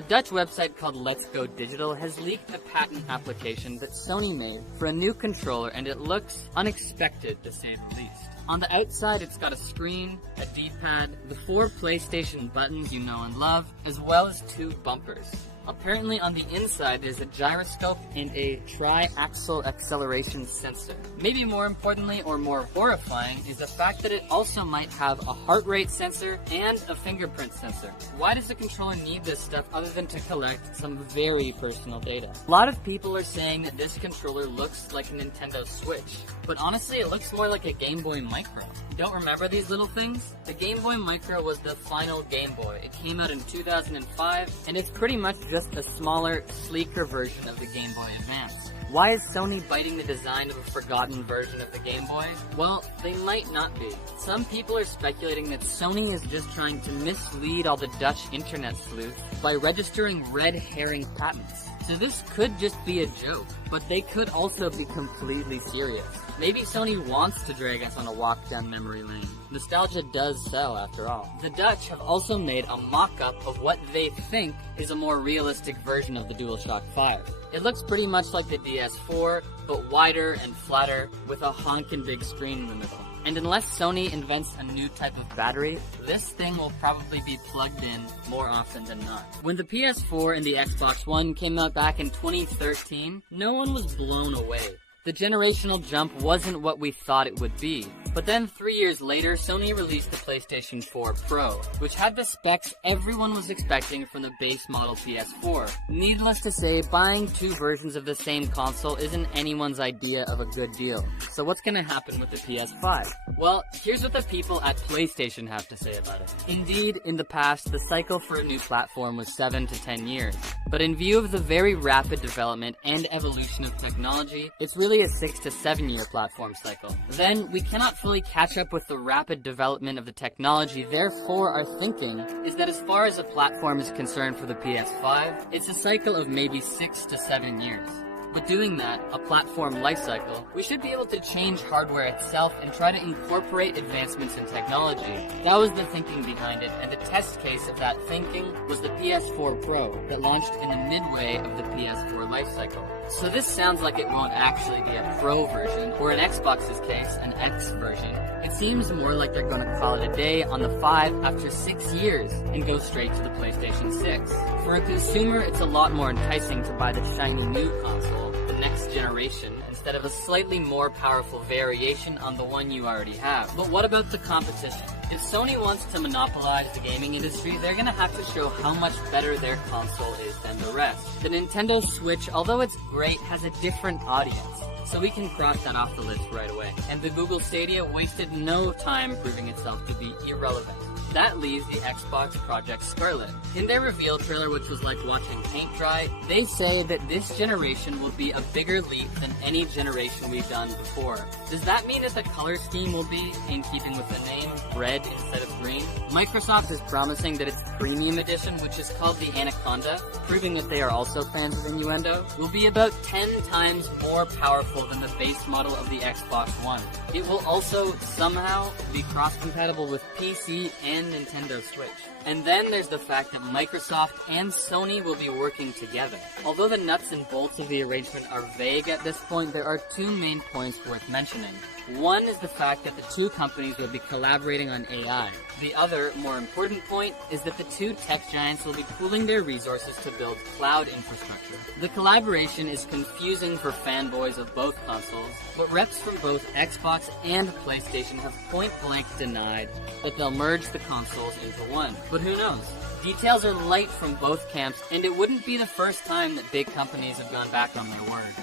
A Dutch website called Let's Go Digital has leaked a patent application that Sony made for a new controller, and it looks unexpected to say the least. On the outside, it's got a screen, a D-pad, the 4 PlayStation buttons you know and love, as well as 2 bumpers. Apparently on the inside there's a gyroscope and a tri-axle acceleration sensor. Maybe more importantly, or more horrifying, is the fact that it also might have a heart rate sensor and a fingerprint sensor. Why does the controller need this stuff other than to collect some very personal data? A lot of people are saying that this controller looks like a Nintendo Switch, but honestly it looks more like a Game Boy Micro. Don't remember these little things? The Game Boy Micro was the final Game Boy. It came out in 2005, and it's pretty much just a smaller, sleeker version of the Game Boy Advance. Why is Sony biting the design of a forgotten version of the Game Boy? Well, they might not be. Some people are speculating that Sony is just trying to mislead all the Dutch internet sleuths by registering red herring patents. So this could just be a joke, but they could also be completely serious. Maybe Sony wants to drag us on a walk down memory lane. Nostalgia does sell, after all. The Dutch have also made a mock-up of what they think is a more realistic version of the DualShock 5. It looks pretty much like the DS4, but wider and flatter, with a honkin' big screen in the middle. And unless Sony invents a new type of battery, this thing will probably be plugged in more often than not. When the PS4 and the Xbox One came out back in 2013, no one was blown away. The generational jump wasn't what we thought it would be. But then 3 years later, Sony released the PlayStation 4 Pro, which had the specs everyone was expecting from the base model PS4. Needless to say, buying 2 versions of the same console isn't anyone's idea of a good deal. So what's gonna happen with the PS5? Well, here's what the people at PlayStation have to say about it. Indeed, in the past, the cycle for a new platform was 7 to 10 years. But in view of the very rapid development and evolution of technology, it's really a 6 to 7 year platform cycle. Then, we cannot fully catch up with the rapid development of the technology, therefore our thinking is that as far as a platform is concerned for the PS5, it's a cycle of maybe 6 to 7 years. But doing that, a platform lifecycle, we should be able to change hardware itself and try to incorporate advancements in technology. That was the thinking behind it, and the test case of that thinking was the PS4 Pro that launched in the midway of the PS4 lifecycle. So this sounds like it won't actually be a Pro version, or in Xbox's case, an X version. It seems more like they're going to call it a day on the 5 after 6 years and go straight to the PlayStation 6. For a consumer, it's a lot more enticing to buy the shiny new console, the next generation, instead of a slightly more powerful variation on the one you already have. But what about the competition? If Sony wants to monopolize the gaming industry, they're gonna have to show how much better their console is than the rest. The Nintendo Switch, although it's great, has a different audience. So we can cross that off the list right away. And the Google Stadia wasted no time proving itself to be irrelevant. That leaves the Xbox Project Scarlet. In their reveal trailer, which was like watching paint dry, they say that this generation will be a bigger leap than any generation we've done before. Does that mean that the color scheme will be, in keeping with the name, red instead of green? Microsoft is promising that its premium edition, which is called the Anaconda, proving that they are also fans of innuendo, will be about 10 times more powerful than the base model of the Xbox One. It will also, somehow, be cross-compatible with PC and Nintendo Switch. And then there's the fact that Microsoft and Sony will be working together. Although the nuts and bolts of the arrangement are vague at this point, there are 2 main points worth mentioning. One is the fact that the 2 companies will be collaborating on AI. The other, more important point, is that the 2 tech giants will be pooling their resources to build cloud infrastructure. The collaboration is confusing for fanboys of both consoles, but reps from both Xbox and PlayStation have point-blank denied that they'll merge the consoles into one. But who knows? Details are light from both camps, and it wouldn't be the first time that big companies have gone back on their word.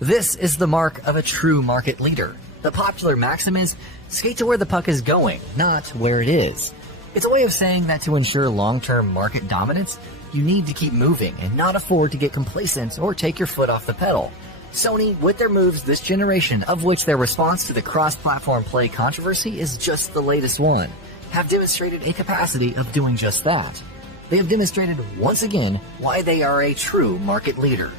This is the mark of a true market leader. The popular maxim is, skate to where the puck is going, not where it is. It's a way of saying that to ensure long-term market dominance, you need to keep moving and not afford to get complacent or take your foot off the pedal. Sony, with their moves this generation, of which their response to the cross-platform play controversy is just the latest one, have demonstrated a capacity of doing just that. They have demonstrated once again why they are a true market leader.